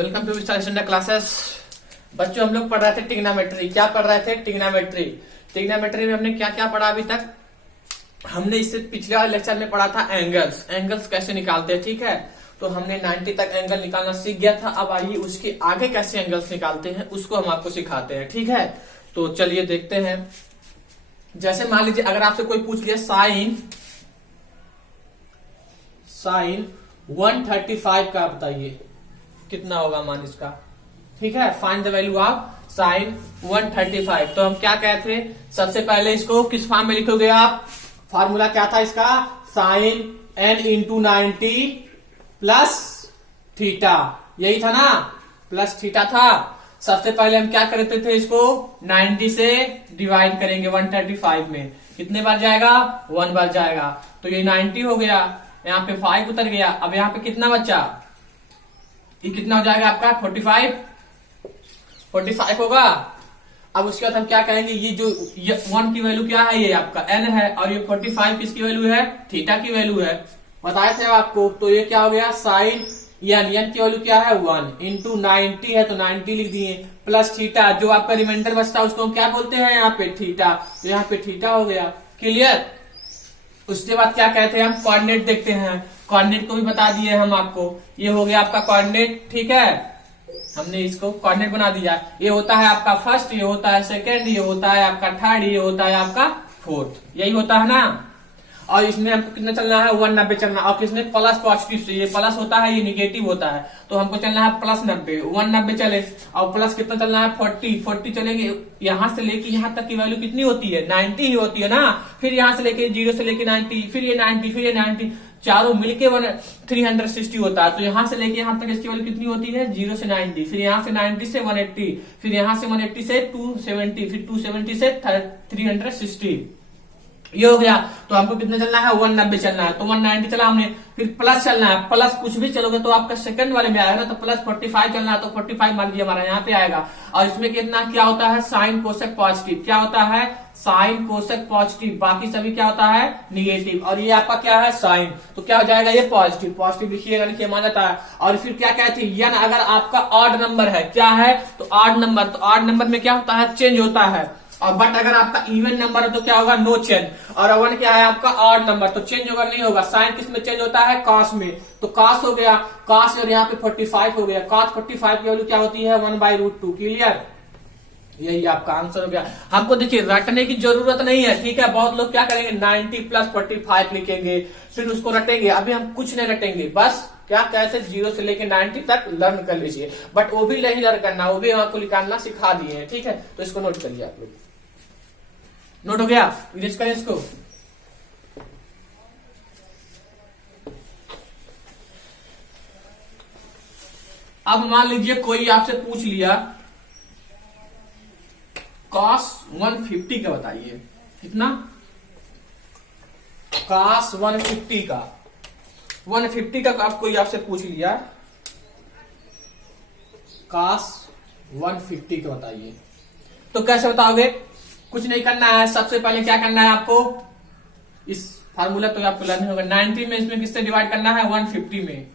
Welcome to standard classes. बच्चों, हम लोग पढ़ रहे थे ट्रिग्नोमेट्री। क्या पढ़ रहे थे? ट्रिग्नोमेट्री। ट्रिग्नोमेट्री में हमने क्या क्या पढ़ा अभी तक? हमने इससे पिछले वाले लेक्चर में पढ़ा था एंगल्स। एंगल्स कैसे निकालते हैं, ठीक है। तो हमने 90 तक एंगल निकालना सीख गया था। अब आइए उसके आगे कैसे एंगल्स निकालते हैं उसको हम आपको सिखाते हैं, ठीक है। तो चलिए देखते हैं। जैसे मान लीजिए अगर आपसे कोई पूछ लिया साइन 135 का बताइए कितना होगा मान इसका, ठीक है। Find the value of sine 135। तो हम क्या कहते थे? सबसे पहले इसको किस फॉर्म में लिखोगे आप? फॉर्मूला क्या था इसका? Sine n into 90 plus theta, यही था ना, प्लस थीटा था। सबसे पहले हम क्या करते थे? इसको 90 से डिवाइड करेंगे 135 में। कितने बार जाएगा? 1 बार जाएगा। तो ये 90 हो गया, यहाँ पे 5 उतर गया। अब यहाँ पे कितना बचा? ये कितना हो जाएगा आपका? 45 होगा। अब उसके बाद हम क्या कहेंगे? ये जो 1 की वैल्यू क्या है? ये आपका n है। और ये 45 किसकी वैल्यू है? थीटा की वैल्यू है। बताए थे आपको। तो ये क्या हो गया? साइन n की वैल्यू क्या है? 1 इंटू 90 है तो 90 लिख दिए, प्लस थीटा। जो आपका रिमाइंडर बचता है उसको हम क्या बोलते हैं? यहाँ पे थीटा। तो यहाँ पे थीटा हो गया। क्लियर। उसके बाद क्या कहते हैं? हम कोऑर्डिनेट देखते हैं। कोऑर्डिनेट को भी बता दिए हम आपको। ये हो गया आपका कोऑर्डिनेट, ठीक है। हमने इसको कोऑर्डिनेट बना दिया। ये होता है आपका फर्स्ट, ये होता है सेकंड, ये होता है आपका थर्ड, ये होता है आपका फोर्थ, यही होता है ना। और इसमें हमको कितना चलना है? 190 चलना। और किसमें? प्लस पॉजिटिव से। ये प्लस होता है, ये निगेटिव होता है। तो हमको चलना है प्लस 90। 190 चले और प्लस कितना चलना है? 40 चलेंगे। यहां से लेके यहां तक की वैल्यू कितनी होती है? 90 ही होती है ना। फिर यहां से लेके 0 से लेके 90, फिर ये 90, फिर ये 90, चारों मिलके 360 होता है। तो यहां से लेके यहां तक इसकी वैल्यू कितनी होती है? 0 से 90, फिर यहां से 90 से 180, फिर यहां से 180 से 270, फिर 270 से 360। ये हो गया। तो हमको कितने चलना है? 190 चलना है। तो 190 चला हमने, फिर प्लस चलना है। प्लस कुछ भी चलोगे तो आपका सेकंड वाले में आएगा ना। तो प्लस 45 चलना है। तो 45 मान लीजिए हमारा यहाँ पे आएगा। और इसमें कितना क्या होता है? Sine cosec positive. क्या होता है? Sine cosec positive. बाकी सभी क्या होता है? निगेटिव। और ये आपका क्या है? साइन। तो क्या हो जाएगा? ये पॉजिटिव। पॉजिटिव लिखिएगा, लिखिए मान जाता है। और फिर क्या कहते हैं? यन अगर आपका ऑड नंबर है, क्या है? तो ऑड नंबर। तो ऑड नंबर में क्या होता है? चेंज होता है। और बट अगर आपका इवन नंबर है तो क्या होगा? No change. और 1 क्या है आपका? ऑड नंबर, तो चेंज होगा नहीं होगा। साइन किस में चेंज होता है? कॉस में। तो कॉस हो गया, कॉस। और यहाँ पे 45 हो गया। कॉस 45 की वैल्यू क्या होती है? 1/√2। क्लियर। यही आपका आंसर हो गया। हमको देखिए रटने की जरूरत नहीं है, ठीक है। बहुत लोग क्या करेंगे? 90 प्लस 45 लिखेंगे, फिर उसको रटेंगे। अभी हम कुछ नहीं रटेंगे, बस क्या कैसे 0 से लेके 90 तक लर्न कर लीजिए। बट वो भी नहीं लर्न करना, वो भी आपको निकालना सिखा दिए हैं, ठीक है। तो इसको नोट करिए आप लोग। नोट हो गया? इरेज करें इसको। अब मान लीजिए कोई आपसे पूछ लिया कॉस 150 का बताइए कितना? कॉस 150 का 150 का आप कोई आपसे पूछ लिया कॉस 150 का बताइए, तो कैसे बताओगे? कुछ नहीं करना है। सबसे पहले क्या करना है आपको? इस फार्मूला तो आपको लर्न होगा। 90 में इसमें किससे डिवाइड करना है? 150 में,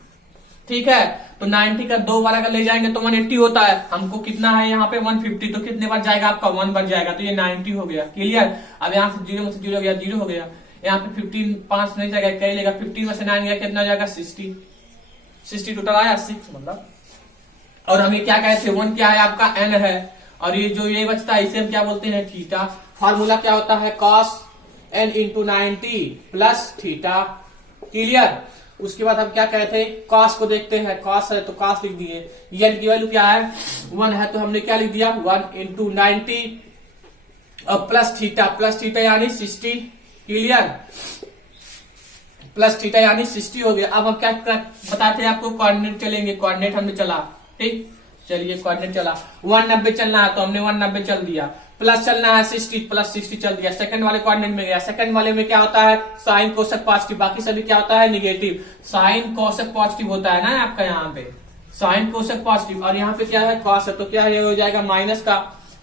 ठीक है। तो 90 का 2 बार अगर ले जाएंगे तो 180 होता है। हमको कितना है यहाँ पे? 150। तो कितने बार जाएगा आपका? 1 बार जाएगा। तो ये 90 हो गया। क्लियर। अब यहाँ से 0 में से 0 गया, 0 हो गया। यहाँ पे 15 5 नहीं जाएगा, क्या लेगा? 15 में से 9 गया, कितना जाएगा? 60 टोटल आया 6 मतलब। और हमें क्या कहते हैं? 1 क्या है आपका? n है। और ये जो ये बचता है इसे हम क्या बोलते हैं? थीटा। फार्मूला क्या होता है? cos n into 90 plus theta. Clear. उसके बाद हम क्या कहते हैं? cos को देखते हैं। cos है तो cos लिख दिए। n की वैल्यू क्या है? 1 है तो हमने क्या लिख दिया? 1 इंटू 90 और प्लस थीटा यानी 60। क्लियर। प्लस थीटा यानी 60 हो गया। अब हम क्या बताते हैं आपको? कोऑर्डिनेट चलेंगे। कोऑर्डिनेट हमने चला, ठीक। चलिए कोऑर्डिनेट चला। 190 चलना है तो हमने 190 चल दिया। प्लस चलना है 60, प्लस 60 चल दिया। सेकंड वाले कोऑर्डिनेट में गया। सेकंड वाले में क्या होता है? Sine cosec positive. बाकी सभी क्या होता है? निगेटिव। साइन कोसेक पॉजिटिव होता है ना आपका यहाँ पे, साइन कोसेक पॉजिटिव। और यहाँ पे क्या है? कॉस है। तो क्या है? हो जाएगा माइनस का,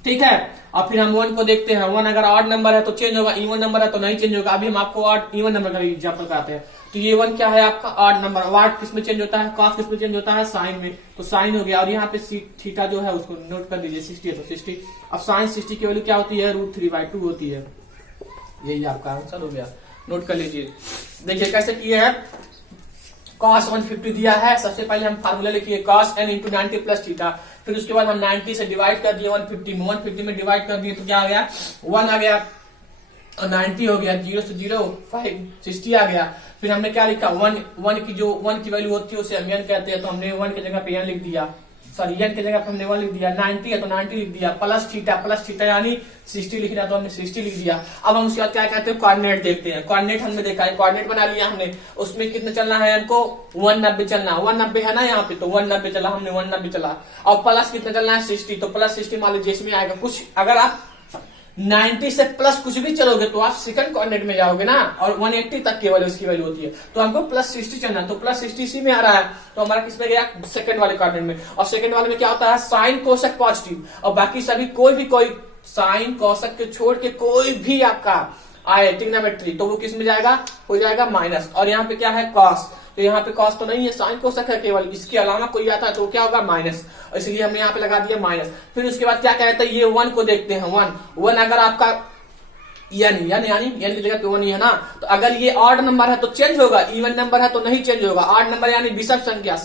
ठीक है। और फिर हम 1 को देखते हैं। 1 अगर ऑड नंबर है तो चेंज होगा, इवन नंबर है तो नहीं चेंज होगा। अभी हम आपको ऑड इवन नंबर का एग्जाम्पल कराते हैं। तो ये 1 क्या है आपका ऑड नंबर। ऑड किस में चेंज होता है, कॉस किस में चेंज होता है, साइन में, तो साइन हो गया। और यहाँ पे थीटा जो है उसको नोट कर लीजिए 60 है तो 60। अब साइन 60 की वैल्यू क्या होती है, √3/2 होती है। यही आपका आंसर हो गया, नोट कर लीजिए। देखिए कैसे किए हैं, cos 150 दिया है, सबसे पहले हम फार्मूला लिखिए cos n × 90 प्लस थीटा, फिर उसके बाद हम 90 से डिवाइड कर दिए 150 में, 150 में डिवाइड कर दिए तो क्या आ गया 1 आ गया और 90 हो गया, 0 से 0 5 60 आ गया। फिर हमने क्या लिखा 1 की जो 1 की वैल्यू होती है उसे हम n कहते हैं, तो हमने 1 की जगह पे n लिख दिया, सॉरी n की जगह पे हमने 1 लिख दिया। 90 है तो 90 लिख दिया, प्लस थीटा यानी 60 लिखना तो हमने 60 लिख दिया। अब हम उसके बाद क्या कहते हैं, कोऑर्डिनेट देखते हैं। कोऑर्डिनेट हमने देखा है, कोऑर्डिनेट बना लिया हमने, उसमें कितना चलना है हमको 190 चलना, 190 है ना यहाँ पे, तो 190 चला हमने, 190 चला। और प्लस कितना चलना है 60, तो प्लस 60 मान लीजिए इसमें आएगा कुछ, अगर आप 90 से प्लस कुछ भी चलोगे तो आप सेकंड कोऑर्डिनेट में जाओगे ना, और 180 तक केवल उसकी वैल्यू होती है, तो हमको प्लस 60 चलना, तो प्लस 60 इसी में आ रहा है, तो हमारा किस में गया सेकंड वाले कोऑर्डिनेट में। और सेकंड वाले में क्या होता है, साइन कोसक पॉजिटिव, और बाकी सभी कोई साइन कोसक के छोड़ के कोई भी आपका आए ट्रिग्नोमेट्री तो वो किस में जाएगा, हो जाएगा माइनस। और यहाँ पे क्या है कॉस, तो यहाँ पे कॉस तो नहीं है, साइन कोसक है केवल, इसके अलावा कोई आता है तो क्या होगा माइनस, इसलिए हमने यहाँ पे लगा दिया माइनस। फिर उसके बाद क्या कहते हैं, ये 1 को देखते हैं, 1 अगर आपका n यानी n की जगह पे 1 ही है ना, तो अगर ये ऑड नंबर है तो चेंज होगा, इवन नंबर है तो नहीं चेंज होगा। ऑड नंबर यानी विषम संख्या,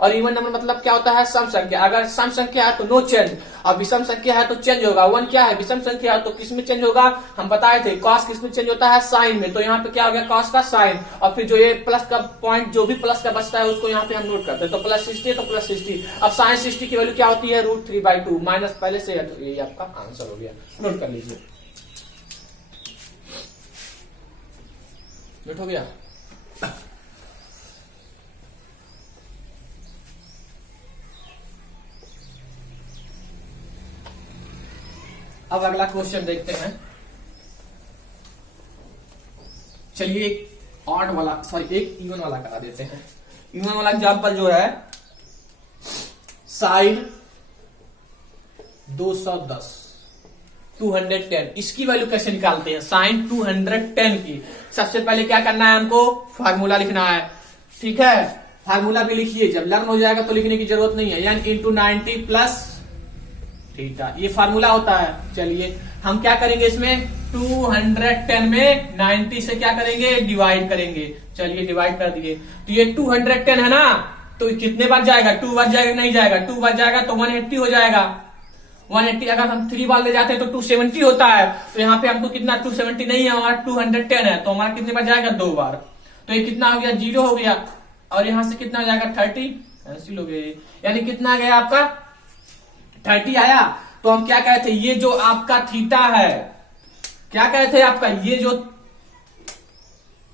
और इवन नंबर मतलब क्या होता है सम संख्या। अगर सम संख्या है तो नो चेंज, और विषम संख्या है तो चेंज होगा। 1 क्या है विषम संख्या है तो किस में चेंज होगा, हम बताए थे कॉस किस में चेंज होता है, साइन में, तो यहाँ पे क्या हो गया कॉस का साइन, और फिर जो ये प्लस का पॉइंट जो भी प्लस का बचता है उसको यहाँ पे हम नोट करते हैं, तो प्लस 60 तो प्लस 60। अब साइन 60 की वैल्यू क्या होती है √3/2 माइनस पहले से है, तो ये आपका आंसर हो गया, नोट कर लीजिए, नोट हो गया। अब अगला क्वेश्चन देखते हैं। चलिए एक ऑड वाला, सॉरी एक इवन वाला करा देते हैं। इवन वाला एग्जांपल जो है साइन 210 210, इसकी वैल्यू कैसे निकालते हैं, साइन 210 की। सबसे पहले क्या करना है, हमको फार्मूला लिखना है, ठीक है, फार्मूला भी लिखिए, जब लर्न हो जाएगा तो लिखने की जरूरत नहीं है। n × 90 प्लस थीटा, ये फार्मूला होता है। चलिए हम क्या करेंगे, इसमें 210 में 90 से क्या करेंगे, डिवाइड करेंगे। चलिए डिवाइड कर दिए, तो ये 210 है ना, तो कितने बार जाएगा, 2 बार जाएगा, नहीं जाएगा, 2 बार जाएगा तो 180 हो जाएगा। 180 अगर हम 3 बार ले जाते हैं तो 270 होता है, तो यहाँ पे हमको कितना 270 नहीं है, हमारा 210 है, तो हमारा कितने बार जाएगा 2 बार, तो ये कितना हो गया 0 हो गया, और यहाँ से कितना हो जाएगा 30 कैंसिल हो गया, यानी कितना आ गया आपका 30 आया। तो हम क्या कहते हैं, ये जो आपका थीटा है, क्या कहते हैं आपका ये जो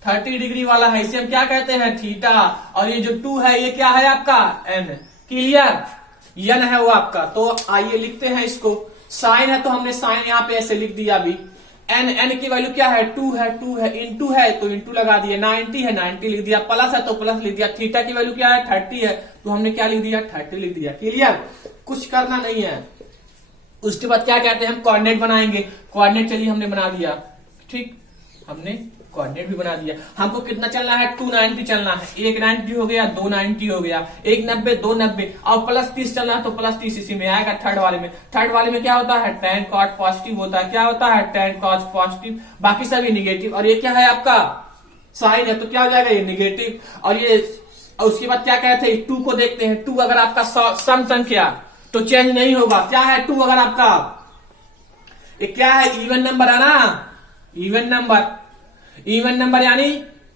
30 डिग्री वाला है, इसे हम क्या कहते हैं थीटा, और ये जो 2 है ये क्या है आपका n, क्लियर, n है वो आपका। तो आइए लिखते हैं इसको, साइन है तो हमने साइन यहाँ पे ऐसे लिख दिया। अभी n की वैल्यू क्या है 2 है, इंटू है तो इंटू लगा दिया, 90 है 90 लिख दिया, प्लस है तो प्लस लिख दिया, थीटा की वैल्यू क्या है 30 है तो हमने क्या लिख दिया 30 लिख दिया, क्लियर, कुछ करना नहीं है। उसके बाद क्या कहते हैं, हम कोऑर्डिनेट बनाएंगे। कोऑर्डिनेट चलिए हमने बना दिया, ठीक, हमने कोऑर्डिनेट भी बना दिया। हमको कितना चलना है 290 चलना है, 190 हो गया, 290 हो गया, 190 290, और प्लस 30 चलना है तो प्लस 30 इसी में आएगा। थर्ड वाले में, थर्ड वाले में क्या होता है tan cot पॉजिटिव होता है, क्या होता है tan cos पॉजिटिव, बाकी सभी निगेटिव, और ये क्या है आपका साइन है तो क्या हो जाएगा ये निगेटिव। और ये उसके बाद क्या कहते हैं 2 को देखते हैं, 2 अगर आपका सम संख्या तो चेंज नहीं होगा, क्या है 2 अगर आपका ये क्या है इवन नंबर है ना, इवन नंबर यानी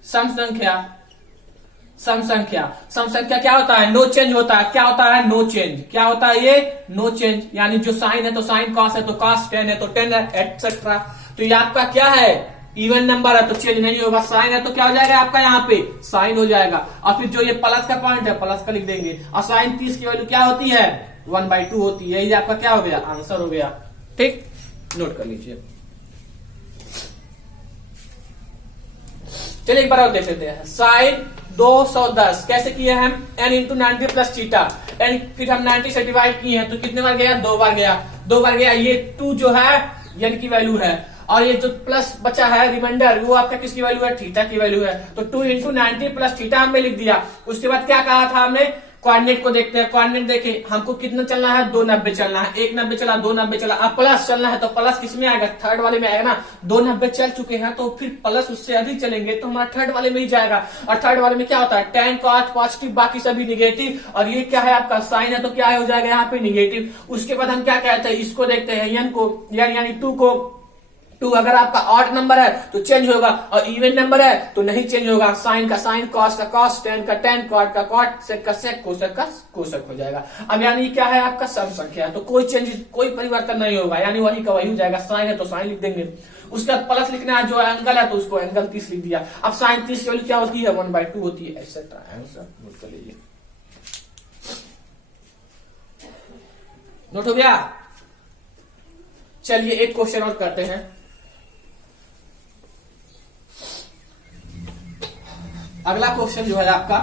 सम संख्या, सम संख्या क्या होता है नो चेंज होता है, क्या होता है नो चेंज, क्या होता है ये नो चेंज, यानी जो साइन है तो साइन, कॉस है तो कॉस, टेन है तो टेन है, एटसेट्रा। तो ये आपका क्या है इवन नंबर है तो चेंज नहीं होगा, साइन है तो क्या हो जाएगा आपका यहाँ पे साइन हो जाएगा, और फिर जो ये प्लस का पॉइंट है प्लस का लिख देंगे, और साइन 30 की वैल्यू क्या होती है 1/2 होती है, यही आपका क्या हो गया आंसर हो गया, ठीक, नोट कर लीजिए। चलिए एक बार और देख लेते हैं, साइन 210 कैसे किए हम n × 90 प्लस थीटा, n फिर हम 90 से डिवाइड किए हैं तो कितने बार गया 2 बार गया, 2 बार गया, ये 2 जो है n की वैल्यू है, और ये जो प्लस बचा है रिमाइंडर, वो आपका किसकी वैल्यू है, थीटा की वैल्यू है। तो 2 इंटू 90 प्लस थीटा हमने लिख दिया। उसके बाद क्या कहा था हमने, कोऑर्डिनेट को देखते हैं। कोऑर्डिनेट देखें, हमको कितना चलना है, 290 चलना है। 190 चला, 290 चला, अब प्लस चलना है तो प्लस किसमें आएगा, थर्ड वाले में आएगा ना। 290 चल चुके हैं तो फिर प्लस उससे अधिक चलेंगे तो हमारा थर्ड वाले में ही जाएगा। और थर्ड वाले में क्या होता है, tan cos पॉजिटिव, बाकी सभी निगेटिव, और ये क्या है आपका साइन है तो क्या हो जाएगा यहाँ पे निगेटिव। उसके बाद हम क्या कहते हैं, इसको देखते हैं, n को यानी 2 को। 2 अगर आपका ऑड नंबर है तो चेंज होगा, और इवन नंबर है तो नहीं चेंज होगा। साइन का साइन, कॉस का कॉस, टेन का टेन, कॉट का कॉट, सेक का सेक, कोसक का कोसक हो जाएगा। अब यानी क्या है आपका सम संख्या है तो कोई चेंज, कोई परिवर्तन नहीं होगा, यानी वही का वही हो जाएगा। साइन है तो साइन लिख देंगे, उसके बाद प्लस लिखना है, जो एंगल है तो उसको एंगल 30 लिख दिया। अब साइन 30 की वैल्यू क्या होती है, 1/2 होती है, एक्सेट्रा। आंसर नोट कर लीजिए। नोट हो गया। चलिए एक क्वेश्चन और करते हैं। अगला क्वेश्चन जो है आपका,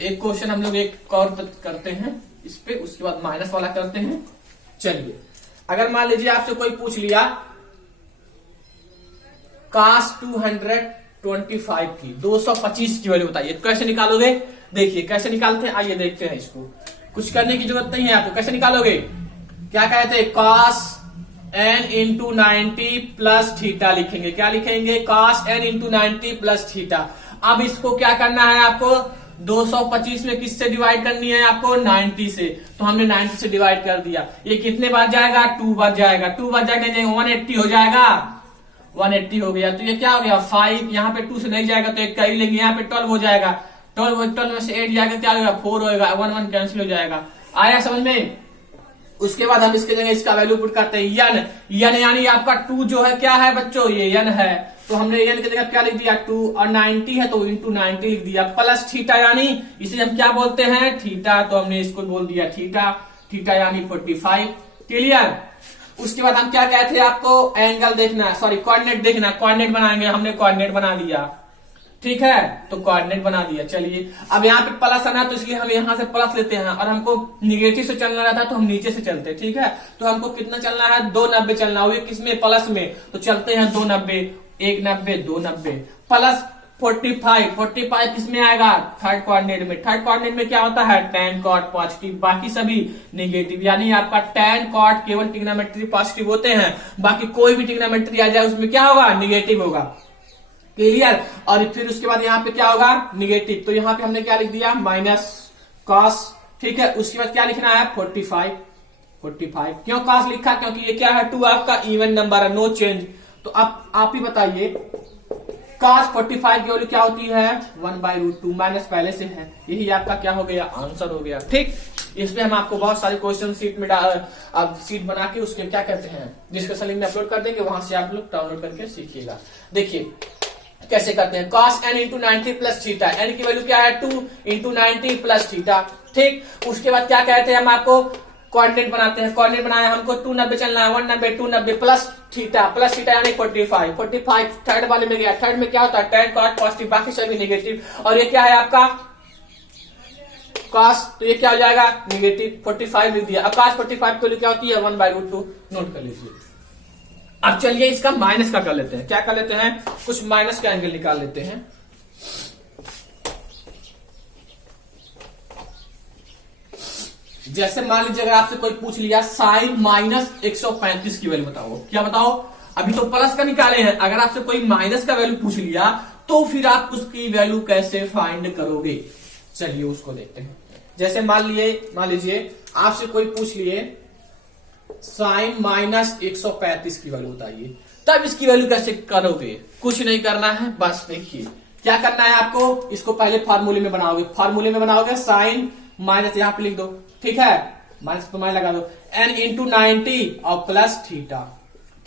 एक क्वेश्चन हम लोग एक और करते हैं इस पे, उसके बाद माइनस वाला करते हैं। चलिए, अगर मान लीजिए आपसे कोई पूछ लिया cos 225 की 225 की वैल्यू बताइए, कैसे निकालोगे। देखिए कैसे निकालते हैं, आइए देखते हैं। इसको कुछ करने की जरूरत नहीं है आपको, कैसे निकालोगे, क्या कहते हैं, cos n into 90 plus theta लिखेंगे। क्या लिखेंगे, cos n into 90 plus theta. अब इसको क्या करना है आपको, 225 में किससे डिवाइड करनी है आपको, 90 से। तो हमने 90 से डिवाइड कर दिया। ये कितने बार जाएगा, 2 बार जाएगा। 2 बार जाएगा 180 हो जाएगा, 180 हो गया। तो ये क्या हो गया, 5, यहाँ पे 2 से नहीं जाएगा तो एक कर ही लेंगे, यहाँ पे 12 हो जाएगा। 12 में से 8 जाएगा, क्या होगा, 4 होगा, 1 कैंसिल हो जाएगा। आया समझ में। उसके बाद हम इसके जगह इसका वैल्यू पुट करते हैं, यन यानी आपका 2 जो है क्या है बच्चों, ये यन है। तो हमने यन की जगह क्या लिख दिया, 2, और 90 है तो इंटू 90 लिख दिया, प्लस थीटा यानी इसे हम क्या बोलते हैं, थीटा। तो हमने इसको बोल दिया थीटा, थीटा यानी 45। क्लियर। उसके बाद हम क्या कहते थे आपको, एंगल देखना, सॉरी कोऑर्डिनेट देखना, कोऑर्डिनेट बनाएंगे। हमने कोऑर्डिनेट बना दिया, ठीक है, तो कोऑर्डिनेट बना दिया। चलिए, अब यहाँ पे प्लस आना तो इसलिए हम यहाँ से प्लस लेते हैं, और हमको निगेटिव से चलना रहता है तो हम नीचे से चलते हैं, ठीक है। तो हमको कितना चलना है, 290 चलना हुआ, किसमें, प्लस में। तो चलते हैं 290, 190, 290 प्लस 45 किसमें आएगा, थर्ड कोऑर्डिनेट में। थर्ड कोऑर्डिनेट में क्या होता है, tan cot पॉजिटिव, बाकी सभी निगेटिव। यानी आपका tan cot केवल ट्रिग्नोमेट्री पॉजिटिव होते हैं, बाकी कोई भी ट्रिग्नोमेट्री आ जाए उसमें क्या होगा, निगेटिव होगा। क्लियर। और फिर उसके बाद यहाँ पे क्या होगा, निगेटिव। तो यहाँ पे हमने क्या लिख दिया, माइनस cos, ठीक है। उसके बाद क्या लिखना है, 45। क्यों cos लिखा, क्योंकि ये क्या है, 2 आपका इवन नंबर है, नो चेंज। तो अब आप ही बताइए, cos 45 की वैल्यू क्या होती है, 1/√2, माइनस पहले से है। यही आपका क्या हो गया, आंसर हो गया। ठीक, इसमें हम आपको बहुत सारे क्वेश्चन शीट में अब शीट बना के उसके क्या कहते हैं, डिस्कशन लिंक में अपलोड कर देंगे, वहां से आप लोग डाउनलोड करके सीखिएगा। देखिए कैसे करते हैं, cos n into 90 plus theta. n की वैल्यू क्या है, 2 इंटू 90 प्लस थीटा। ठीक, उसके बाद क्या कहते हैं, हम आपको कोऑर्डिनेट बनाते हैं। कोऑर्डिनेट बनाया, हमको 290 चलना है, 190, 290 प्लस थीटा यानी 45 थर्ड वाले में गया। थर्ड में क्या होता है, tan cot पॉजिटिव, बाकी सभी निगेटिव। और ये क्या है आपका cos, तो ये क्या हो जाएगा, निगेटिव। 45 लिख दिया। अब cos 45 की वैल्यू क्या होती है, 1/√2, नोट कर लीजिए। अब चलिए इसका माइनस का कर लेते हैं। क्या कर लेते हैं, कुछ माइनस का एंगल निकाल लेते हैं। जैसे मान लीजिए अगर आपसे कोई पूछ लिया साइन माइनस 135 की वैल्यू बताओ, क्या बताओ। अभी तो प्लस का निकाले हैं, अगर आपसे कोई माइनस का वैल्यू पूछ लिया तो फिर आप उसकी वैल्यू कैसे फाइंड करोगे। चलिए उसको देखते हैं। जैसे मान लीजिए आपसे कोई पूछ लिए साइन माइनस 135 की वैल्यू बताइए, तब इसकी वैल्यू कैसे करोगे। कुछ नहीं करना है, बस देखिए क्या करना है आपको, इसको पहले फार्मूले में बनाओगे। साइन माइनस यहाँ पे लिख दो, ठीक है, माइनस तो माइनस लगा दो, n इंटू 90 और प्लस थीटा।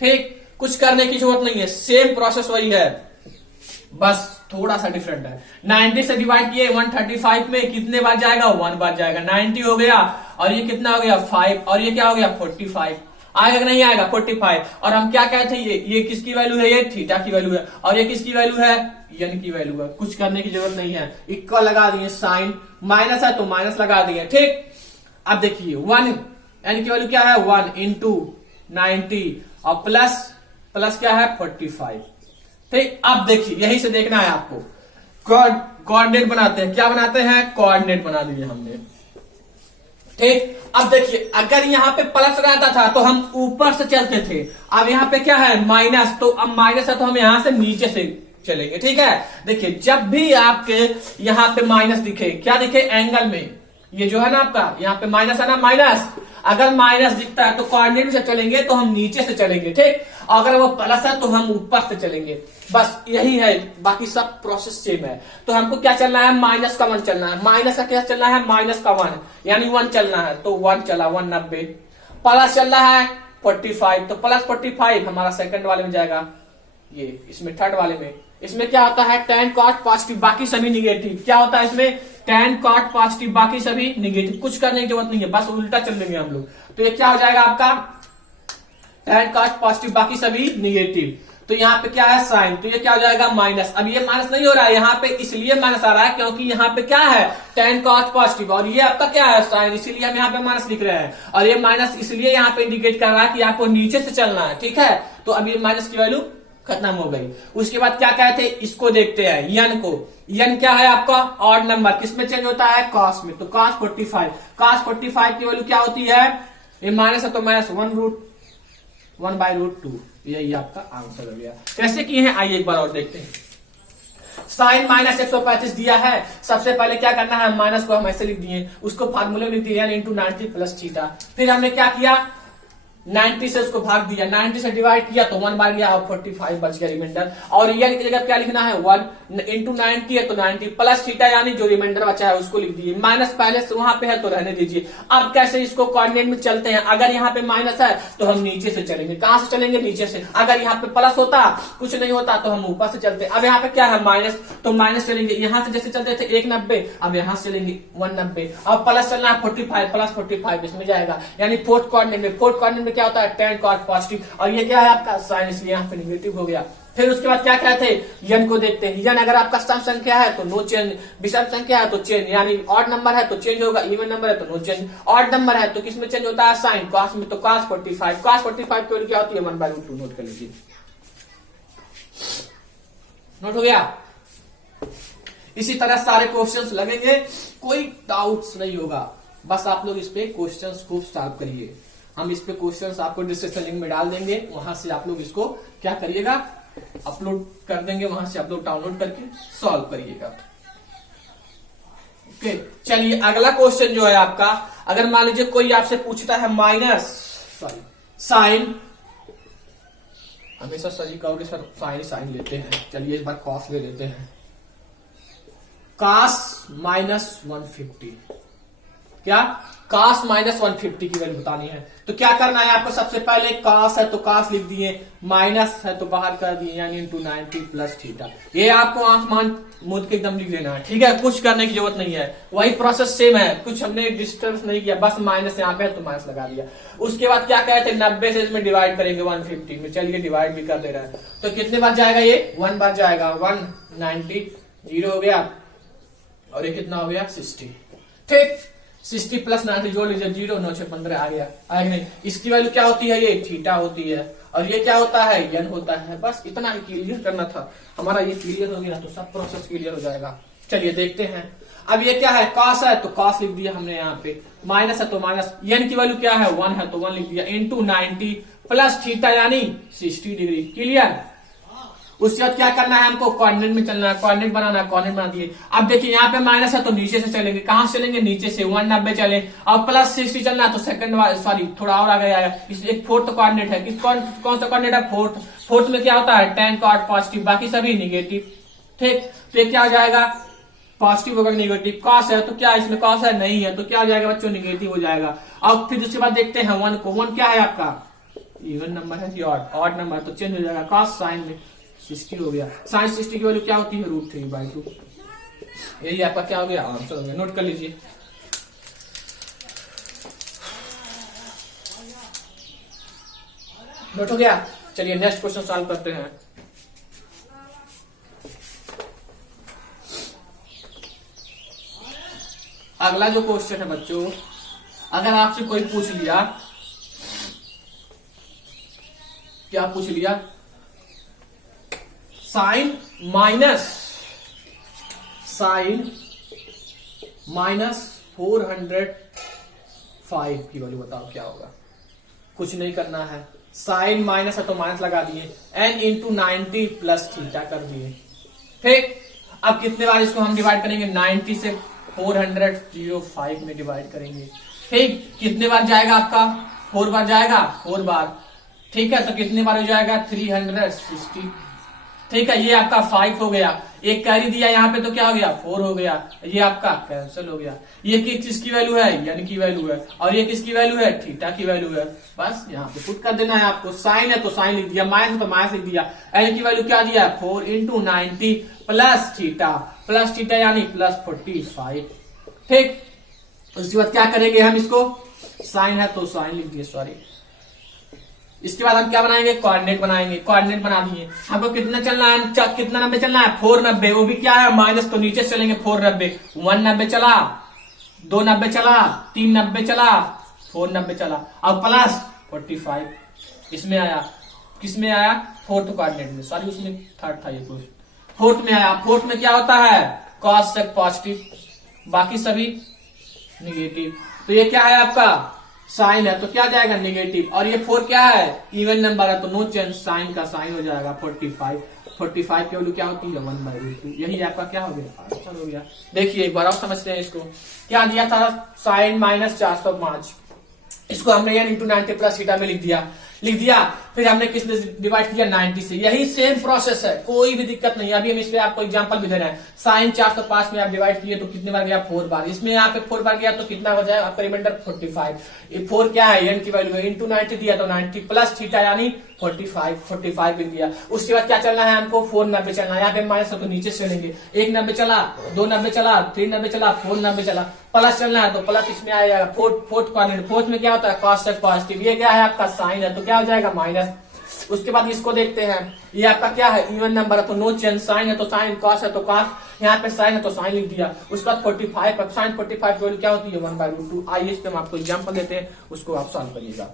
ठीक, कुछ करने की जरूरत नहीं है, सेम प्रोसेस वही है, बस थोड़ा सा डिफरेंट है। 90 से डिवाइड किए 135 में, कितने बार जाएगा, 1 बार जाएगा। 90 हो गया, और ये कितना हो गया, 5, और ये क्या हो गया, 45 आएगा कि नहीं आएगा, 45। और हम क्या कहते हैं, ये किसकी वैल्यू है, ये थीटा की वैल्यू है, और ये किसकी वैल्यू है, n की वैल्यू है। कुछ करने की जरूरत नहीं है, इक्वल लगा दिए, साइन माइनस है तो माइनस लगा दिए। ठीक, अब देखिए 1 n की वैल्यू क्या है 1 इंटू 90 और प्लस क्या है 45। ठीक, अब देखिए यही से देखना है आपको। कोऑर्डिनेट बनाते हैं, क्या बनाते हैं, कोऑर्डिनेट बना दिए हमने। ठीक, अब देखिए अगर यहाँ पे प्लस रहता था तो हम ऊपर से चलते थे, अब यहाँ पे क्या है माइनस, तो अब माइनस है तो हम यहां से नीचे से चलेंगे। ठीक है, देखिए जब भी आपके यहाँ पे माइनस दिखे, क्या दिखे एंगल में, ये जो है ना आपका यहाँ पे माइनस है ना, माइनस, अगर माइनस दिखता है तो कोऑर्डिनेट से चलेंगे तो हम नीचे से चलेंगे। ठीक, अगर वो प्लस है तो हम ऊपर से चलेंगे, बस यही है, बाकी सब प्रोसेस सेम है। तो हमको क्या चलना है, माइनस का 1 चलना है, माइनस का क्या चलना है, माइनस का 1 यानी 1 चलना है, तो 1 चला 190, प्लस चल रहा है 45, तो प्लस 45 हमारा सेकंड वाले में जाएगा, ये इसमें थर्ड वाले में। इसमें क्या होता है tan cot पॉजिटिव, बाकी सभी निगेटिव। क्या होता है इसमें tan cot पॉजिटिव, बाकी सभी निगेटिव, कुछ करने की जरूरत नहीं है, बस उल्टा चल देंगे हम लोग। तो ये क्या हो जाएगा आपका tan cot पॉजिटिव, बाकी सभी निगेटिव। तो यहाँ पे क्या है साइन, तो ये क्या हो जाएगा माइनस। अब ये माइनस नहीं हो रहा है यहाँ पे, इसलिए माइनस आ रहा है क्योंकि यहाँ पे क्या है tan cot पॉजिटिव और ये आपका क्या है साइन, इसीलिए हम यहाँ पे माइनस लिख रहे हैं। और ये माइनस इसलिए यहाँ पे इंडिकेट कर रहा है कि आपको नीचे से चलना है। ठीक है, तो अब ये माइनस की वैल्यू खत्म हो गई। उसके बाद क्या कहते हैं, इसको देखते हैं यन को। यन क्या है आपका ऑड नंबर, किसमें चेंज होता है, कॉस में। तो cos 45, cos 45 की वैल्यू क्या होती है, ये माइनस है तो माइनस 1/√2, यही आपका आंसर हो गया। कैसे किए हैं आइए एक बार और देखते हैं। साइन माइनस 135 दिया है, सबसे पहले क्या करना है, माइनस को हम ऐसे लिख दिए, उसको फार्मूले में लिख दिया इंटू 90 प्लस थीटा। फिर हमने क्या किया, 90 से उसको भाग दिया, 90 से डिवाइड किया तो 1 बार गया और 45 बच गया रिमाइंडर। और यन की जगह क्या लिखना है 1 इंटू 90 है तो 90 प्लस थीटा यानी जो रिमाइंडर बचा है उसको लिख दीजिए। माइनस पहले से वहां पे है तो रहने दीजिए। अब कैसे इसको कोऑर्डिनेट में चलते हैं, अगर यहाँ पे माइनस है तो हम नीचे से चलेंगे। कहां से चलेंगे, नीचे से। अगर यहाँ पे प्लस होता कुछ नहीं होता तो हम ऊपर से चलते। अब यहाँ पे क्या है माइनस, तो माइनस चलेंगे, यहाँ से जैसे चलते थे 190, अब यहाँ से चलेंगे 190। अब प्लस चलना है 45, प्लस 45 इसमें जाएगा, यानी फोर्थ कोऑर्डिनेट में। फोर्थ कोऑर्डिनेट में क्या होता है tan cot पॉजिटिव, और ये क्या है आपका साइन, इसलिए यहाँ पे निगेटिव हो गया। फिर उसके बाद क्या कहते हैं, यन को देखते हैं। यन अगर आपका सम संख्या है तो नो चेंज, विषम संख्या है तो चेंज, यानी ऑड नंबर है तो चेंज होगा, इवन नंबर है तो नो चेंज। ऑड नंबर है तो किसमें चेंज होता है, साइन, कॉस में, तो cos 45, cos 45 की वैल्यू क्या होती है 1/√2, नोट कर लीजिए। नोट हो गया। इसी तरह सारे क्वेश्चंस लगेंगे, कोई डाउट्स नहीं होगा, बस आप लोग इस पे क्वेश्चंस खूब सॉल्व करिए। हम इस पे क्वेश्चंस आपको डिस्क्रिप्शन लिंक में डाल देंगे, वहां से आप लोग इसको क्या करिएगा, अपलोड कर देंगे, वहां से आप लोग डाउनलोड करके सॉल्व करिएगा। ओके, चलिए अगला क्वेश्चन जो है आपका, अगर मान लीजिए कोई आपसे पूछता है माइनस साइन, हमेशा सर जी कहोगे सर साइन लेते हैं, चलिए इस बार कॉस ले लेते हैं, cos माइनस 150, क्या cos माइनस 150 की वैल्यू बतानी है। तो क्या करना है आपको, सबसे पहले cos है तो cos लिख दिए, माइनस है तो बाहर कर दिए, यानी इंटू 90 प्लस थीटा। ये आपको आंख मान मूंद के एकदम लिख लेना है, ठीक है, कुछ करने की जरूरत नहीं है, वही प्रोसेस सेम है, कुछ हमने डिस्टर्ब नहीं किया, बस माइनस यहाँ पे है तो माइनस लगा दिया। उसके बाद क्या कहते हैं 90 से इसमें डिवाइड करेंगे 150 में, चलिए डिवाइड भी कर दे रहा है, तो कितने बार जाएगा ये 1 बार जाएगा, 190 जीरो हो गया, और ये कितना हो गया 60। ठीक, 60 प्लस 90 जोड़ लीजिए, 0 9 6 15 आ गया, आएगा नहीं। इसकी वैल्यू क्या होती है, ये थीटा होती है, और ये क्या होता है यन होता है। बस इतना ही क्लियर करना था हमारा, ये क्लियर हो गया तो सब प्रोसेस क्लियर हो जाएगा। चलिए देखते हैं, अब ये क्या है कॉस है तो कॉस लिख दिया हमने, यहाँ पे माइनस है तो माइनस, यन की वैल्यू क्या है 1 है तो 1 लिख दिया, इंटू 90 प्लस थीटा यानी 60 डिग्री। क्लियर। उसके बाद क्या करना है हमको, कोऑर्डिनेट में चलना है, कोऑर्डिनेट बनाना है, कोऑर्डिनेट बना दिए। अब देखिए यहाँ पे माइनस है तो नीचे से चलेंगे, कहां से चलेंगे, नीचे से 190 चले, और प्लस 60 चलना है तो सेकंड, सॉरी थोड़ा और आगे आएगा, इस एक फोर्थ कोऑर्डिनेट है, कौन सा कोऑर्डिनेट है, फोर्थ। फोर्थ में क्या होता है tan cot पॉजिटिव, बाकी सभी निगेटिव। ठीक, तो क्या हो जाएगा पॉजिटिव होगा निगेटिव, कॉस है तो क्या इसमें कॉस है नहीं है, तो क्या हो जाएगा बच्चों निगेटिव हो जाएगा। अब फिर उसके बाद देखते हैं 1 को, 1 क्या है आपका इवन नंबर है कि ऑड नंबर, तो चेंज हो जाएगा, कॉस साइन में 60 हो गया, साइन 60 की वैल्यू क्या होती है √3/2, यही आपका क्या हो गया आंसर हो गया। नोट कर लीजिए। नोट हो गया। चलिए नेक्स्ट क्वेश्चन सॉल्व करते हैं। अगला जो क्वेश्चन है बच्चों, अगर आपसे कोई पूछ लिया, क्या पूछ लिया, साइन माइनस 405 की वैल्यू बताओ क्या होगा। कुछ नहीं करना है, साइन माइनस है तो माइनस लगा दिए, n इंटू 90 प्लस थीटा कर दिए। ठीक, अब कितने बार इसको हम डिवाइड करेंगे, 90 से 405 में डिवाइड करेंगे। ठीक, कितने बार जाएगा आपका, 4 बार जाएगा, 4 बार। ठीक है, तो कितने बार हो जाएगा, 360। ठीक है, ये आपका 5 हो गया, एक कैरी दिया यहाँ पे तो क्या हो गया, 4 हो गया, ये आपका कैंसिल हो गया। ये किसकी वैल्यू है, n की वैल्यू है, और ये किसकी वैल्यू है, थीटा की वैल्यू है। बस यहाँ पे पुट कर देना है आपको, साइन है तो साइन लिख दिया, माइनस तो माइनस लिख दिया, n की वैल्यू क्या दिया, 4 इंटू 90 प्लस थीटा यानी प्लस 45। ठीक, उसके बाद क्या करेंगे हम, इसको साइन है तो साइन लिख दिए, सॉरी। इसके बाद हम क्या बनाएंगे, कोऑर्डिनेट बनाएंगे, कोऑर्डिनेट बना दिए। हमको कितना चलना है, कितना नंबर चलना है, 490, वो भी क्या है माइनस, तो नीचे चलेंगे 490, 190 चला, 290 चला, 390 चला, 490 चला, अब प्लस 45 इसमें आया, किसमें आया, फोर्थ कोऑर्डिनेट में, सॉरी उसमें थर्ड था, ये फोर्थ में आया। फोर्थ में क्या होता है, कॉस सेक पॉजिटिव, बाकी सभी निगेटिव। तो ये क्या है आपका, साइन है तो क्या जाएगा, नेगेटिव, और ये 4 क्या है, इवन नंबर है तो नो चेंज, साइन का साइन हो जाएगा 45 की वैल्यू क्या होती है, 1/√2। यही आपका क्या हो गया, आंसर हो गया। देखिए एक बार और समझते हैं इसको, क्या दिया था, साइन माइनस 405, इसको हमने यानी इंटू 90 प्लस थीटा में लिख दिया, फिर हमने किसने डिवाइड किया, 90 से। यही सेम प्रोसेस है, कोई भी दिक्कत नहीं है। अभी हम इसमें आपको एग्जांपल भी दे रहे हैं, साइन 405 में आप डिवाइड किए तो कितने बार गया, 4 बार, इसमें यहाँ पे 4 बार गया तो कितना हो जाएगा आपका रिमाइंडर 45। ये 4 क्या है, n की वैल्यू है, इंटू 90 दिया तो 90 प्लस थीटा यानी 45 लिख दिया। उसके बाद क्या चलना है हमको, 490 चलना है, यहाँ पे माइनस हो तो नीचे चलेंगे, 190 चला, 290 चला, 390 चला, 490 चला, प्लस चलना है तो प्लस इसमें आएगा, फोर्थ कोऑर्डिनेट, फोर्थ में क्या होता है, कॉस सेक पॉजिटिव, ये क्या है आपका साइन है तो क्या हो जाएगा, माइनस। उसके बाद इसको देखते हैं, ये आपका क्या है, इवन नंबर है तो नो चेंज, साइन है तो साइन, कॉस है तो कॉस, यहाँ पे साइन है तो साइन लिख दिया। उसके बाद 45, साइन 45 की वैल्यू क्या होती है, 1/√2। आइए इस पे हम आपको एग्जांपल देते हैं, उसको आप सॉल्व करिएगा।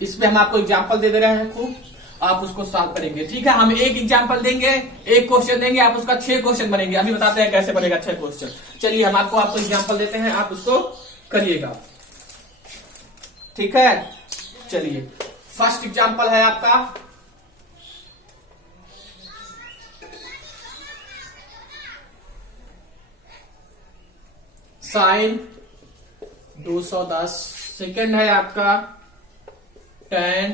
इस पे हम आपको एग्जांपल दे रहे हैं खूब, आप उसको सॉल्व करेंगे। ठीक है, हम एक एग्जांपल देंगे, एक क्वेश्चन देंगे, आप उसका 6 क्वेश्चन बनेंगे। अभी बताते हैं कैसे बनेगा 6 क्वेश्चन। चलिए हम आपको एग्जांपल देते हैं, आप उसको करिएगा। ठीक है, चलिए फर्स्ट एग्जांपल है आपका, साइन 210, सेकंड है आपका tan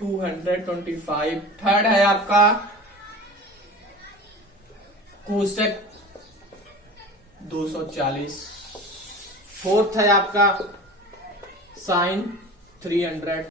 225, थर्ड है आपका कोसेक 240, फोर्थ है आपका साइन 300,